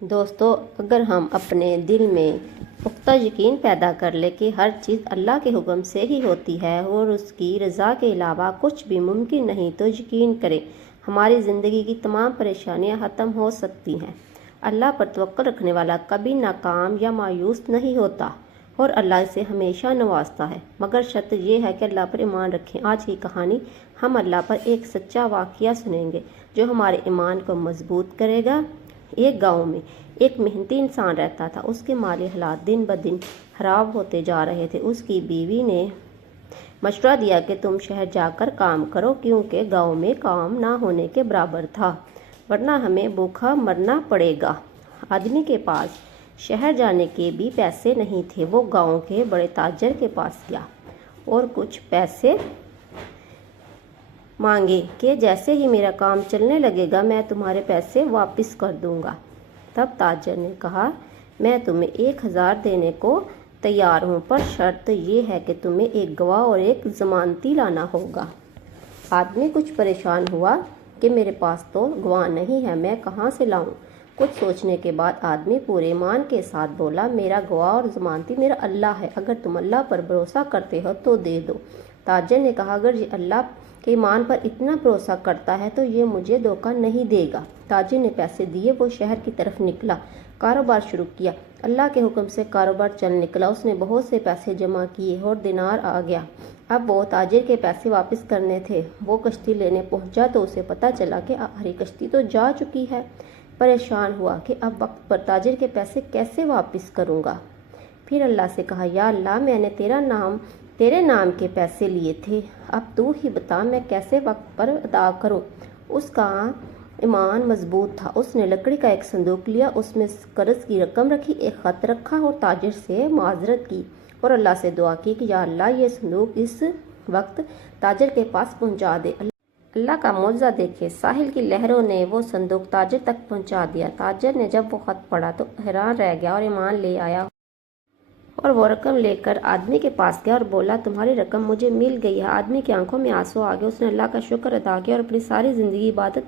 دوستو، اگر ہم اپنے دل میں پختہ یقین پیدا کر لیں کہ ہر چیز اللہ کے حکم سے ہی ہوتی ہے اور اس کی رضا کے علاوہ کچھ بھی ممکن نہیں، تو یقین کریں ہماری زندگی کی تمام پریشانیاں ختم ہو سکتی ہیں۔ اللہ پر توکل رکھنے والا کبھی ناکام یا مایوس نہیں ہوتا اور اللہ اسے ہمیشہ نوازتا ہے، مگر شرط یہ ہے کہ اللہ پر ایمان رکھیں۔ آج کی کہانی ہم اللہ پر ایک سچا واقعہ سنیں گے جو ہمارے ایمان کو مضبوط کرے گا۔ ایک گاؤں میں ایک محنتی انسان رہتا تھا۔ اس کے مالی حالات دن بدن خراب ہوتے جا رہے تھے۔ اس کی بیوی نے مشورہ دیا کہ تم شہر جا کر کام کرو، کیونکہ گاؤں میں کام نہ ہونے کے برابر تھا، ورنہ ہمیں بھوکا مرنا پڑے گا۔ آدمی کے پاس شہر جانے کے بھی پیسے نہیں تھے۔ وہ گاؤں کے بڑے تاجر کے پاس گیا اور کچھ پیسے مانگے کہ جیسے ہی میرا کام چلنے لگے گا میں تمہارے پیسے واپس کر دوں گا۔ تب تاجر نے کہا، میں تمہیں 1000 دینے کو تیار ہوں، پر شرط یہ ہے کہ تمہیں ایک گواہ اور ایک ضمانتی لانا ہوگا۔ آدمی کچھ پریشان ہوا کہ میرے پاس تو گواہ نہیں ہے، میں کہاں سے لاؤں؟ کچھ سوچنے کے بعد آدمی پورے ایمان کے ساتھ بولا، میرا گواہ اور ضمانتی میرا اللہ ہے، اگر تم اللہ پر بھروسہ کرتے ہو تو دے دو۔ تاجر نے کہا، اگر یہ اللہ کے ایمان پر اتنا بھروسہ کرتا ہے تو یہ مجھے دھوکہ نہیں دے گا۔ تاجر نے پیسے دیے، وہ شہر کی طرف نکلا، کاروبار شروع کیا۔ اللہ کے حکم سے کاروبار چل نکلا۔ اس نے بہت سے پیسے جمع کیے اور دینار آ گیا۔ اب وہ تاجر کے پیسے واپس کرنے تھے۔ وہ کشتی لینے پہنچا تو اسے پتہ چلا کہ آخری کشتی تو جا چکی ہے۔ پریشان ہوا کہ اب وقت پر تاجر کے پیسے کیسے واپس کروں گا۔ پھر اللہ سے کہا، یا اللہ، میں نے تیرے نام کے پیسے لیے تھے، اب تو ہی بتا میں کیسے وقت پر ادا کروں۔ اس کا ایمان مضبوط تھا۔ اس نے لکڑی کا ایک صندوق لیا، اس میں قرض کی رقم رکھی، ایک خط رکھا اور تاجر سے معذرت کی اور اللہ سے دعا کی کہ یا اللہ، یہ صندوق اس وقت تاجر کے پاس پہنچا دے۔ اللہ کا معجزہ دیکھے، ساحل کی لہروں نے وہ صندوق تاجر تک پہنچا دیا۔ تاجر نے جب وہ خط پڑھا تو حیران رہ گیا اور ایمان لے آیا اور وہ رقم لے کر آدمی کے پاس گیا اور بولا، تمہاری رقم مجھے مل گئی ہے۔ آدمی کی آنکھوں میں آنسو آ گئے۔ اس نے اللہ کا شکر ادا کیا اور اپنی ساری زندگی عبادت